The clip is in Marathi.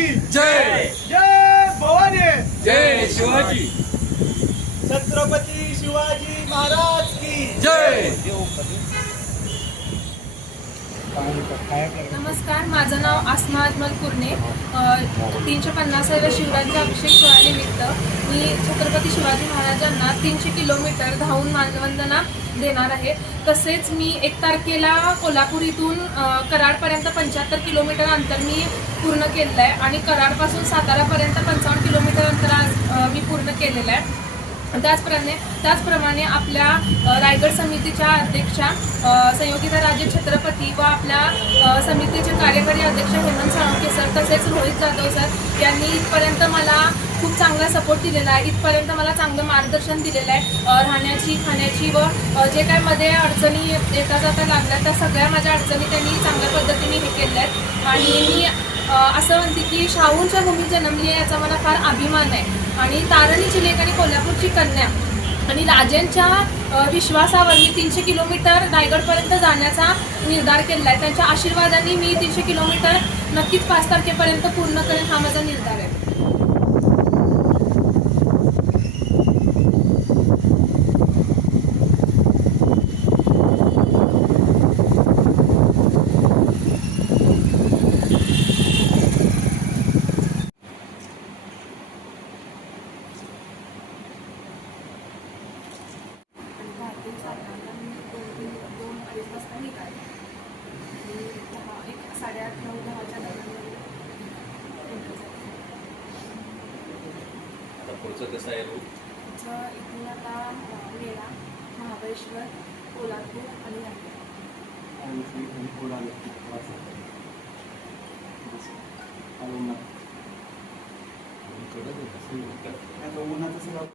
जय। जय भवानी। जय शिवाजी। छत्रपती शिवाजी महाराज की जय नमस्कार माझं नाव आसमा अजमल कुर्णे. तीनशे पन्नासाव्या शिवराज्य अभिषेक सोहळ्यानिमित्त मी छत्रपती शिवाजी महाराजांना तीनशे किलोमीटर धावून मानवंदना देणार आहे. तसेच मी एक तारखेला कोल्हापूर इथून कराडपर्यंत पंच्याहत्तर किलोमीटर अंतर मी पूर्ण केलेलं आहे आणि कराडपासून सातारापर्यंत पंचावन्न किलोमीटर अंतर आज मी पूर्ण केलेलं आहे. त्याचप्रमाणे त्याचप्रमाणे आपल्या रायगड समितीच्या अध्यक्षा संयोगिता राजे छत्रपती व आपल्या समितीचे कार्यकारी अध्यक्ष हेमंत साळुंके सर तसेच रोहित जाधव सर यांनी इथपर्यंत मला खूप चांगला सपोर्ट दिलेला आहे. इथपर्यंत मला चांगलं मार्गदर्शन दिलेलं आहे. राहण्याची खाण्याची व जे काय मध्ये अडचणी येता जाता लागल्या त्या सगळ्या माझ्या अडचणी त्यांनी चांगल्या पद्धतीने हे केल्या आहेत. आणि मी असं म्हणते की शाहूंच्या भूमी जन्मली आहे याचा मला फार अभिमान आहे. आणि तारणीची लेख आणि कोल्हापूरची कन्या आणि राजेंच्या विश्वासावर मी तीनशे किलोमीटर रायगडपर्यंत जाण्याचा निर्धार केला आहे त्यांच्या आशीर्वादाने मी तीनशे किलोमीटर नक्कीच पाच तारखेपर्यंत पूर्ण करेन हा माझा निर्धार आहे. पुढचं कसं आहे रूट? इथून आता मेळा महाबळेश्वर कोल्हापूर आणि रायगड कडक आहे. उन्हाचं सगळं